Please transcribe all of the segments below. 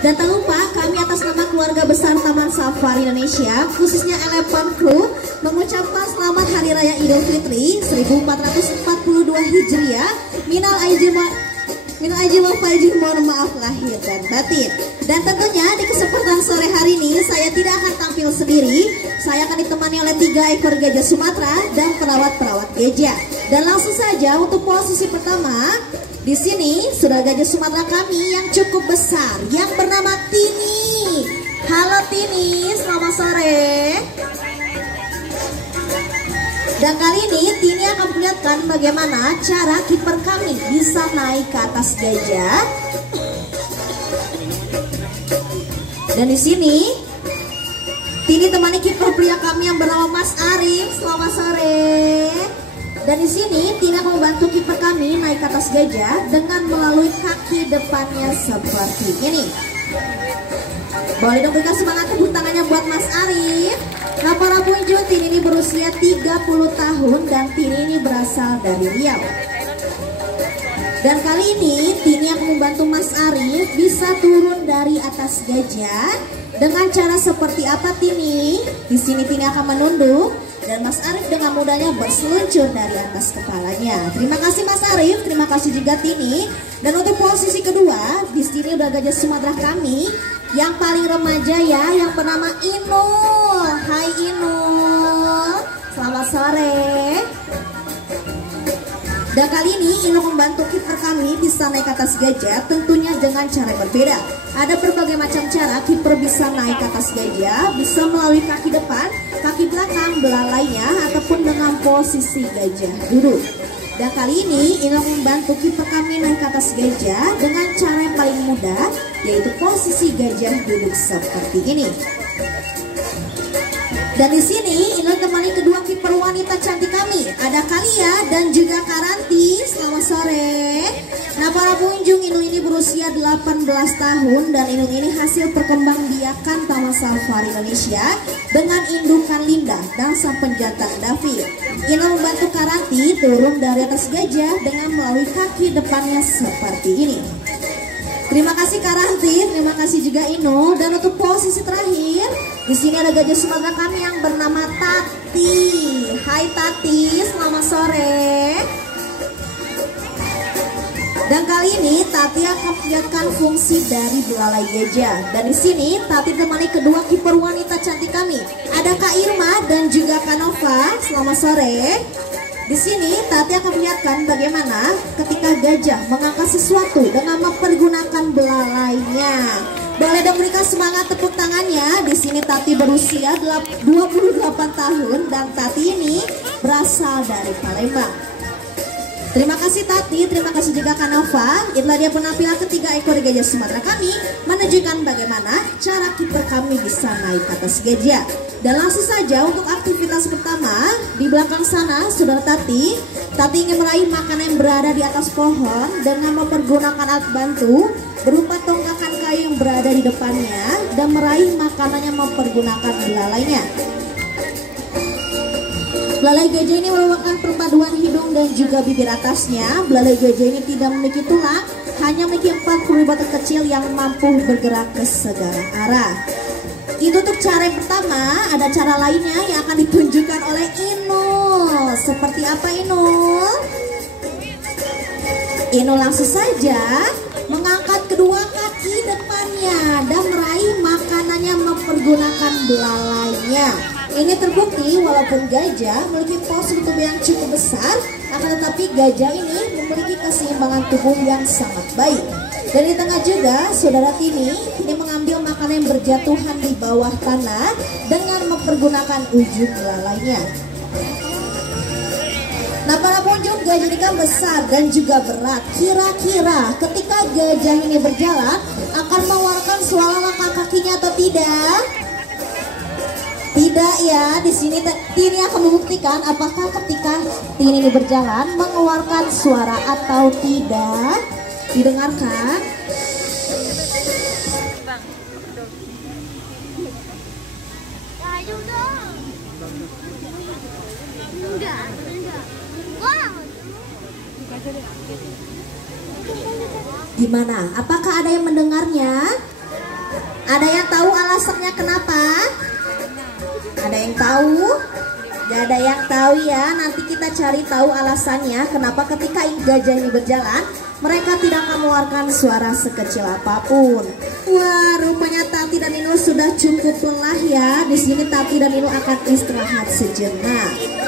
Dan tak lupa kami atas nama keluarga besar Taman Safari Indonesia, khususnya Elephant Crew, mengucapkan selamat Hari Raya Idul Fitri 1442 Hijriah. Minal aidin wal faizin, mohon maaf lahir dan batin. Dan tentunya di kesempatan sore hari ini saya tidak akan tampil sendiri. Saya akan ditemani oleh 3 ekor gajah Sumatera dan perawat-perawat gajah. Dan langsung saja untuk posisi pertama, di sini sudah gajah Sumatera kami yang cukup besar yang bernama Tini. Halo Tini, selamat sore. Dan kali ini Tini akan perlihatkan bagaimana cara kiper kami bisa naik ke atas gajah. Dan di sini Tini temani kiper pria kami yang bernama Mas Arif. Selamat sore. Dan di sini Tini akan membantu kiper kami naik ke atas gajah dengan melalui kaki depannya seperti ini. Boleh dong berikan semangat tepuk tangannya buat Mas Arif. Nah para pengunjung, Tini ini berusia 30 tahun dan Tini ini berasal dari Riau. Dan kali ini Tini akan membantu Mas Arif bisa turun dari atas gajah. Dengan cara seperti apa Tini? Di sini Tini akan menunduk dan Mas Arif dengan mudahnya berseluncur dari atas kepalanya. Terima kasih Mas Arif, terima kasih juga Tini. Dan untuk posisi kedua, di sini udah gajah Sumatera kami yang paling remaja ya, yang bernama Inul. Hai Inul, selamat sore. Dan kali ini Inul membantu kiper kami bisa naik ke atas gajah, tentunya dengan cara yang berbeda. Ada berbagai macam cara kiper bisa naik ke atas gajah, bisa melalui kaki depan, kaki belakang, belalainya, ataupun dengan posisi gajah duduk. Dan kali ini Inul membantu kiper kami naik ke atas gajah dengan cara yang paling mudah, yaitu posisi gajah duduk seperti ini. Dan di sini Inul temani kedua kiper wanita cantik kami, ada Kalia dan juga Karanti. Selamat sore. Nah para pengunjung, Inul ini berusia 18 tahun dan Inul ini hasil perkembangbiakan Taman Safari Indonesia dengan indukan Linda dan sang penjantan David. Inul membantu Karanti turun dari atas gajah dengan melalui kaki depannya seperti ini. Terima kasih Karanti, terima kasih juga Inul. Dan untuk posisi terakhir, di sini ada gajah Sumatera kami yang bernama Tati. Hai Tati, selamat sore. Dan kali ini Tati akan memperlihatkan fungsi dari belalai gajah. Dan di sini Tati temani kedua kiper wanita cantik kami, ada Kak Irma dan juga Kak Nova. Selamat sore. Di sini Tati akan memperlihatkan bagaimana ketika gajah mengangkat sesuatu dengan mempergunakan belalainya. Boleh dong berikan semangat tepuk tangannya. Di sini Tati berusia 28 tahun dan Tati ini berasal dari Palembang. Terima kasih Tati, terima kasih juga Kak Nova. Itulah dia penampilan ketiga ekor gajah Sumatera kami, menunjukkan bagaimana cara kiper kami bisa naik ke atas gajah. Dan langsung saja untuk aktivitas pertama, di belakang sana saudara Tati ingin meraih makanan yang berada di atas pohon dengan mempergunakan alat bantu berupa tongkakan kayu yang berada di depannya dan meraih makanannya mempergunakan belalainya. Belalai gajah ini merupakan perpaduan hidung dan juga bibir atasnya. Belalai gajah ini tidak memiliki tulang, hanya memiliki 4 puri batok kecil yang mampu bergerak ke segala arah. Itu untuk cara yang pertama. Ada cara lainnya yang akan ditunjukkan oleh Inul. Seperti apa Inul? Inul langsung saja mengangkat kedua kaki depannya dan meraih makanannya mempergunakan belalainya. Ini terbukti walaupun gajah memiliki postur tubuh yang cukup besar, akan tetapi gajah ini memiliki keseimbangan tubuh yang sangat baik. Dan di tengah juga saudara Tini mengambil makanan yang berjatuhan di bawah tanah dengan mempergunakan ujung belalainya. Nah para pengunjung, gajah ini kan besar dan juga berat. Kira-kira ketika gajah ini berjalan akan mengeluarkan suara langkah kakinya atau tidak? Tidak ya. Di sini Tini akan membuktikan apakah ketika Tini ini berjalan mengeluarkan suara atau tidak. Didengarkan. Gimana? Apakah ada yang mendengarnya? Ada yang tahu alasannya kenapa? Ada yang tahu? Gak ada yang tahu ya. Nanti kita cari tahu alasannya kenapa ketika gajah ini berjalan mereka tidak akan mengeluarkan suara sekecil apapun. Wah, rupanya Tati dan Inul sudah cukup lelah ya. Di sini Tati dan Inul akan istirahat sejenak.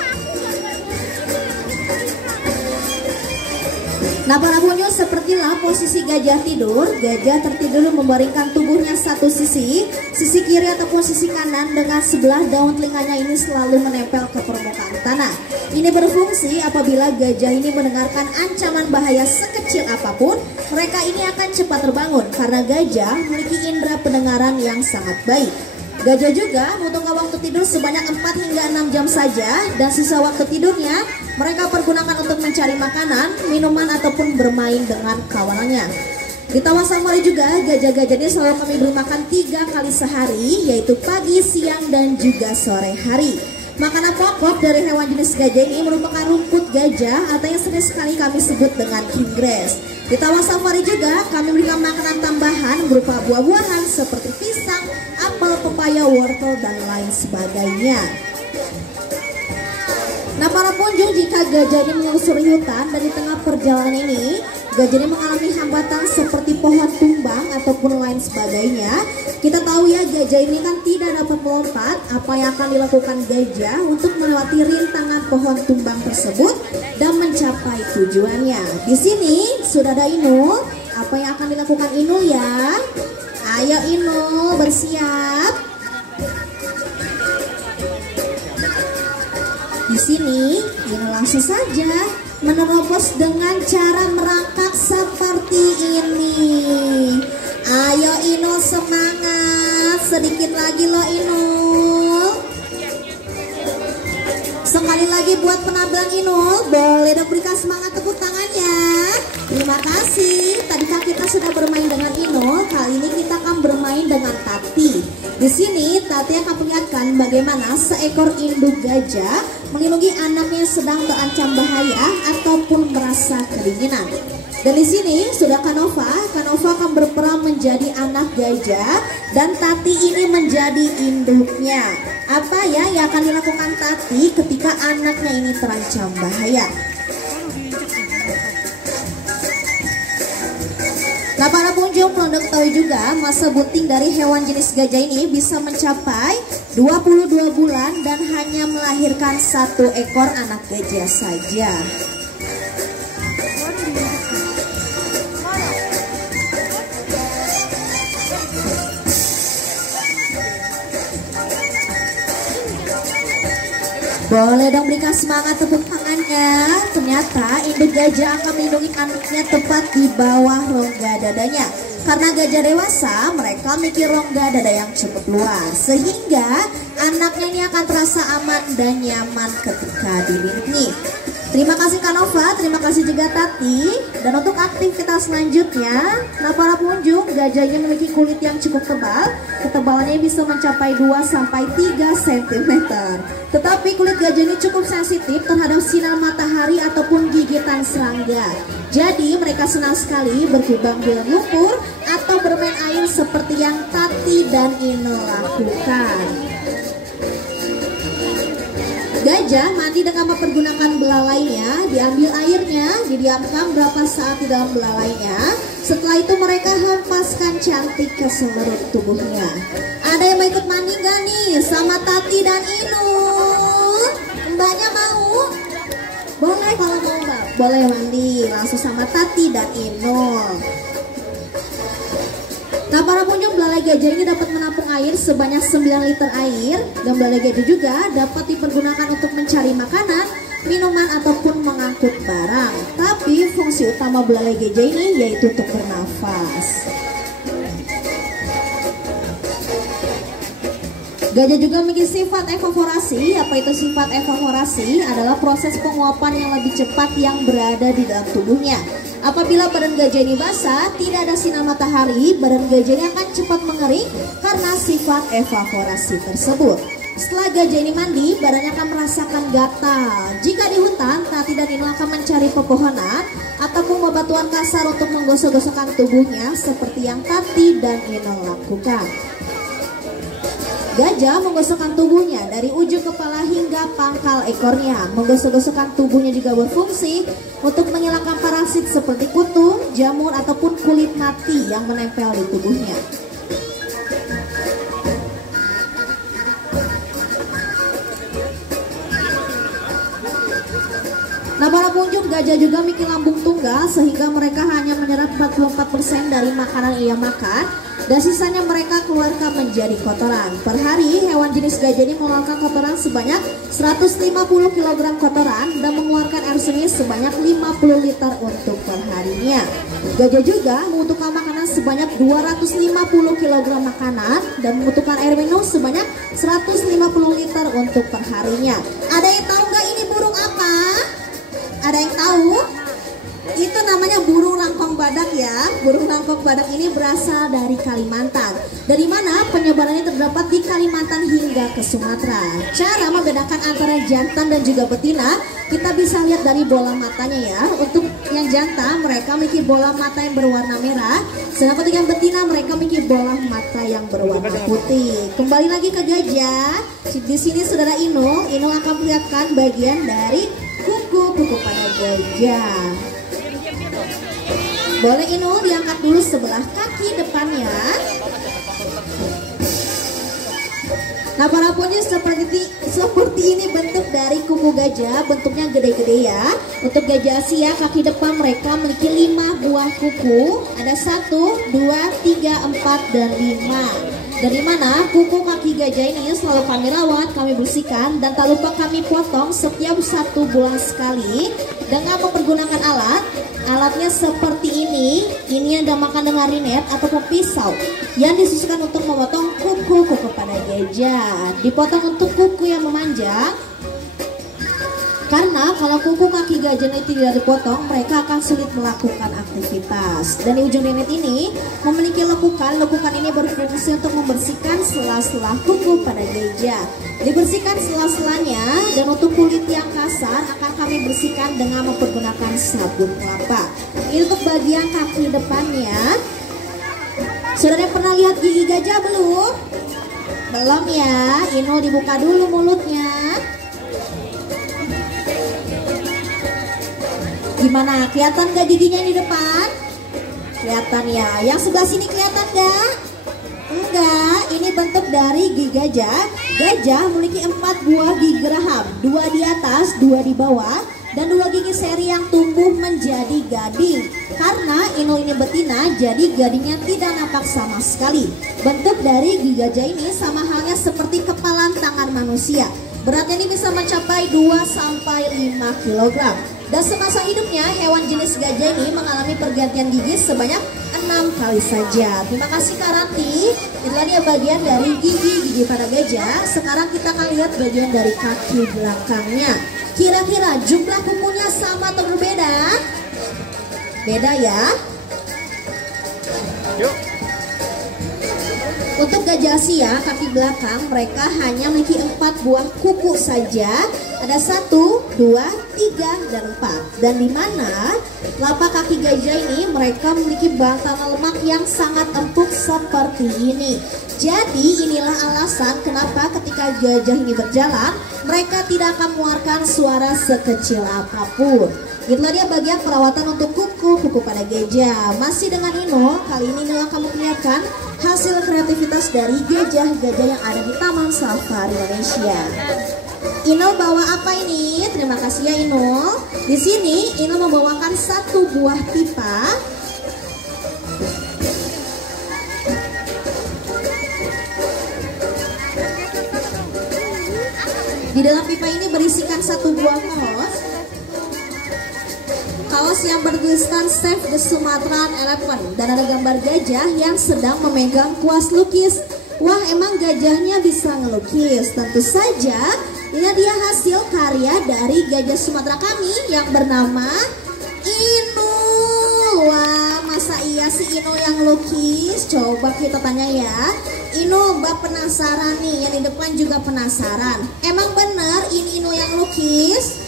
Nah para pengunjung, sepertilah posisi gajah tidur. Gajah tertidur membaringkan tubuhnya satu sisi kiri ataupun sisi kanan, dengan sebelah daun telinganya ini selalu menempel ke permukaan tanah. Ini berfungsi apabila gajah ini mendengarkan ancaman bahaya sekecil apapun, mereka ini akan cepat terbangun karena gajah memiliki indera pendengaran yang sangat baik. Gajah juga membutuhkan waktu tidur sebanyak 4 hingga 6 jam saja, dan sisa waktu tidurnya mereka pergunakan untuk mencari makanan, minuman, ataupun bermain dengan kawanannya. Di Taman Safari juga, gajah-gajah ini selalu kami beri makan 3 kali sehari, yaitu pagi, siang, dan juga sore hari. Makanan pokok dari hewan jenis gajah ini merupakan rumput gajah atau yang sering sekali kami sebut dengan king grass. Di Taman Safari juga kami berikan makanan tambahan berupa buah-buahan seperti pisang, apel, pepaya, wortel, dan lain sebagainya. Nah para pengunjung, jika gajah ini menyusuri hutan dan di tengah perjalanan ini gajah ini mengalami hambatan seperti pohon tumbang ataupun lain sebagainya, kita tahu ya gajah ini kan tidak dapat melompat. Apa yang akan dilakukan gajah untuk melewati rintangan pohon tumbang tersebut dan mencapai tujuannya? Di sini sudah ada Inul. Apa yang akan dilakukan Inul ya? Ayo Inul, bersiap. Di sini Inul langsung saja menerobos dengan cara merangkak seperti ini. Ayo Inul, semangat, sedikit lagi loh Inul. Sekali lagi buat penampilan Inul, boleh dong berikan semangat, tepuk tangannya. Terima kasih. Tadi kan kita sudah bermain dengan Inul, kali ini kita akan bermain dengan Tati. Di sini Tati akan perlihatkan bagaimana seekor induk gajah melindungi anaknya yang sedang terancam bahaya ataupun merasa kedinginan. Dan di sini sudah Kanova akan berperan menjadi anak gajah dan Tati ini menjadi induknya. Apa ya yang akan dilakukan Tati ketika anaknya ini terancam bahaya? Nah para pengunjung, perlu ketahui juga masa bunting dari hewan jenis gajah ini bisa mencapai 22 bulan dan hanya melahirkan 1 ekor anak gajah saja. Boleh dong berikan semangat, tepuk tangannya. Ternyata induk gajah akan melindungi anaknya tepat di bawah rongga dadanya. Karena gajah dewasa, mereka memiliki rongga dada yang cukup luas, sehingga anaknya ini akan terasa aman dan nyaman ketika dilindungi. Terima kasih Kanova, terima kasih juga Tati. Dan untuk aktivitas selanjutnya, nah para pengunjung, gajah ini memiliki kulit yang cukup tebal. Ketebalannya bisa mencapai 2-3 cm. Tetapi kulit gajah ini cukup sensitif terhadap sinar matahari ataupun gigitan serangga. Jadi mereka senang sekali berkubang di lumpur atau bermain air seperti yang Tati dan Inul lakukan. Gajah mandi dengan mempergunakan belalainya, diambil airnya, didiamkan berapa saat di dalam belalainya. Setelah itu mereka hempaskan cantik ke seluruh tubuhnya. Ada yang mau ikut mandi gak nih sama Tati dan Inul? Mbaknya mau? Boleh kalau mau mbak, boleh mandi langsung sama Tati dan Inul. Nah para pengunjung, belalai gajah ini dapat menampung air sebanyak 9 liter air. Dan belalai gajah juga dapat dipergunakan untuk mencari makanan, minuman, ataupun mengangkut barang. Tapi fungsi utama belalai gajah ini yaitu untuk bernafas. Gajah juga memiliki sifat evaporasi. Apa itu sifat evaporasi? Adalah proses penguapan yang lebih cepat yang berada di dalam tubuhnya. Apabila badan gajah ini basah, tidak ada sinar matahari, badan gajah ini akan cepat mengering karena sifat evaporasi tersebut. Setelah gajah ini mandi, badannya akan merasakan gatal. Jika di hutan, Tati dan Inul akan mencari pepohonan ataupun bebatuan kasar untuk menggosok-gosokkan tubuhnya seperti yang Tati dan Inul lakukan. Gajah menggosokkan tubuhnya dari ujung kepala hingga pangkal ekornya. Menggosok-gosokkan tubuhnya juga berfungsi untuk menghilangkan parasit seperti kutu, jamur ataupun kulit mati yang menempel di tubuhnya. Nah, para pengunjung, gajah juga memiliki lambung tunggal sehingga mereka hanya menyerap 44% dari makanan yang ia makan dan sisanya mereka keluarkan menjadi kotoran. Per hari, hewan jenis gajah ini mengeluarkan kotoran sebanyak 150 kg kotoran dan mengeluarkan air seni sebanyak 50 liter untuk perharinya. Gajah juga membutuhkan makanan sebanyak 250 kg makanan dan membutuhkan air minum sebanyak 150 liter untuk perharinya. Ada yang tahu nggak ini burung apa? Ada yang tahu? Itu namanya burung rangkong badak ya. Burung rangkong badak ini berasal dari Kalimantan. Dari mana penyebarannya terdapat di Kalimantan hingga ke Sumatera. Cara membedakan antara jantan dan juga betina kita bisa lihat dari bola matanya ya. Untuk yang jantan mereka memiliki bola mata yang berwarna merah, sedangkan untuk yang betina mereka memiliki bola mata yang berwarna putih. Kembali lagi ke gajah. Di sini saudara Inul akan melihatkan bagian dari kuku pada gajah. Boleh Inul diangkat dulu sebelah kaki depannya. Nah, para pengunjung, seperti ini bentuk dari kuku gajah. Bentuknya gede-gede ya. Untuk gajah Asia, kaki depan mereka memiliki 5 buah kuku. Ada 1, 2, 3, 4, dan 5. Dari mana kuku kaki gajah ini selalu kami rawat, kami bersihkan, dan tak lupa kami potong setiap 1 bulan sekali dengan mempergunakan alat. Alatnya seperti ini yang dinamakan dengan rinet ataupun pisau yang disusunkan untuk memotong kuku pada gajah. Dipotong untuk kuku yang memanjang, karena kalau kuku kaki gajah ini tidak dipotong, mereka akan sulit melakukan aktivitas. Dan di ujung rinet ini memiliki lekukan. Lekukan ini berfungsi untuk membersihkan sela-sela kuku pada gajah. Dibersihkan sela-selanya, dan untuk kulit yang kasar akan kami bersihkan dengan mempergunakan sabun kelapa. Ini untuk bagian kaki depannya. Saudara pernah lihat gigi gajah belum? Belum ya. Inul dibuka dulu mulutnya. Gimana? Kelihatan gak giginya di depan? Kelihatan ya. Yang sebelah sini kelihatan gak? Enggak. Ini bentuk dari gigi gajah. Gajah memiliki 4 buah gigi geraham, 2 di atas, 2 di bawah, dan 2 gigi seri yang tumbuh menjadi gading. Karena Inul ini betina, jadi gadingnya tidak nampak sama sekali. Bentuk dari gigi gajah ini sama halnya seperti kepalan tangan manusia. Beratnya ini bisa mencapai 2-5 kg. Dan semasa hidupnya, hewan jenis gajah ini mengalami pergantian gigi sebanyak 6 kali saja. Terima kasih Kak Ranti. Itulah dia bagian dari gigi pada gajah. Sekarang kita akan lihat bagian dari kaki belakangnya. Kira-kira jumlah kukunya sama atau berbeda? Beda ya. Yuk. Untuk gajah Asia, kaki belakang mereka hanya memiliki 4 buah kuku saja. Ada 1, 2, 3, dan 4. Dan di mana lapak kaki gajah ini mereka memiliki bantalan lemak yang sangat empuk seperti ini. Jadi inilah alasan kenapa ketika gajah ini berjalan mereka tidak akan mengeluarkan suara sekecil apapun. Itulah dia bagian perawatan untuk kuku pada gajah. Masih dengan Inul, kali ini Inul akan memperlihatkan hasil kreativitas dari gajah-gajah yang ada di Taman Safari Indonesia. Inul bawa apa ini? Terima kasih ya Inul. Di sini Inul membawakan 1 buah pipa. Di dalam pipa ini berisikan 1 buah kaos yang bertuliskan Save the Sumatran Elephant, dan ada gambar gajah yang sedang memegang kuas lukis. Wah, emang gajahnya bisa ngelukis? Tentu saja. Ini dia hasil karya dari gajah Sumatera kami yang bernama Inul. Wah, masa iya sih Inul yang lukis? Coba kita tanya ya. Inul, Mbak penasaran nih, yang di depan juga penasaran. Emang benar ini Inul yang lukis?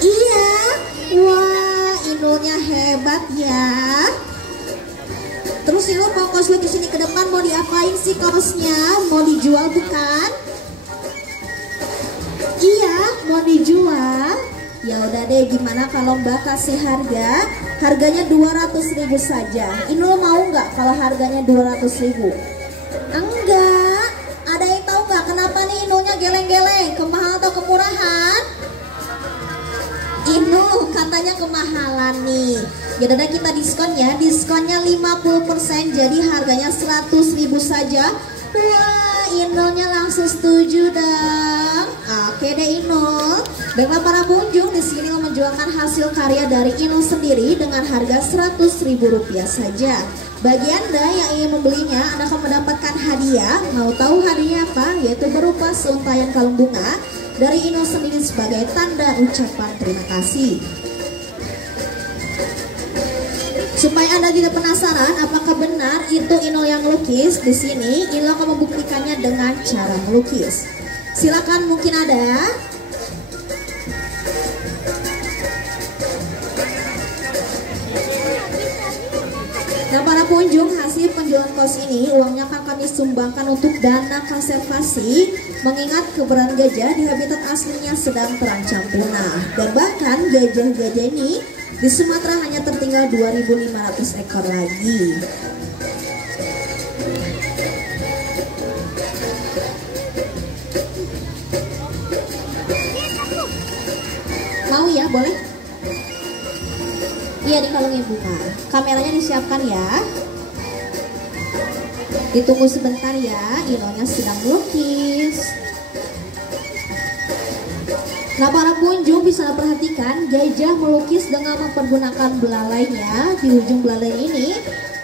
Iya. Wah, Inulnya hebat ya. Terus Inul mau kos lukis ini ke depan mau diapain sih kaosnya? Mau dijual bukan? Iya, mau dijual. Ya udah deh, gimana kalau Mbak kasih harga? Harganya 200.000 saja. Inul mau nggak kalau harganya 200.000? Enggak. Ada yang tahu nggak kenapa nih Inulnya geleng-geleng? Kemahal atau kemurahan? Inul katanya kemahalan nih. Ya udah kita diskon ya. Diskonnya 50%, jadi harganya 100.000 saja. Wah, Inulnya langsung setuju dong. Oke deh Inul. Baiklah para pengunjung, di sini menjualkan hasil karya dari Inul sendiri dengan harga Rp100.000 saja. Bagi Anda yang ingin membelinya, Anda akan mendapatkan hadiah. Mau tahu hadiahnya apa? Yaitu berupa seuntayan kalung bunga dari Inul sendiri sebagai tanda ucapan terima kasih. Supaya Anda tidak penasaran apakah benar itu Inul yang melukis, di sini Inul akan membuktikannya dengan cara melukis. Silakan, mungkin ada. Nah para pengunjung, hasil penjualan kaos ini uangnya akan kami sumbangkan untuk dana konservasi, mengingat keberadaan gajah di habitat aslinya sedang terancam punah. Dan bahkan gajah-gajah ini di Sumatera hanya tertinggal 2.500 ekor lagi. Mau ya, boleh? Iya, dikalungin bunga. Kameranya disiapkan ya. Ditunggu sebentar ya, Inulnya sedang melukis. Nah para pengunjung bisa perhatikan gajah melukis dengan mempergunakan belalainya. Di ujung belalai ini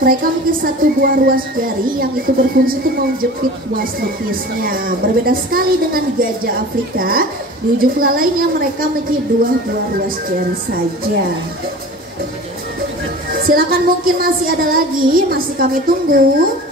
mereka memiliki satu buah ruas jari yang itu berfungsi untuk menjepit ruas lukisnya. Berbeda sekali dengan gajah Afrika, di ujung belalainya mereka memiliki dua buah ruas jari saja. Silakan, mungkin masih ada lagi, masih kami tunggu.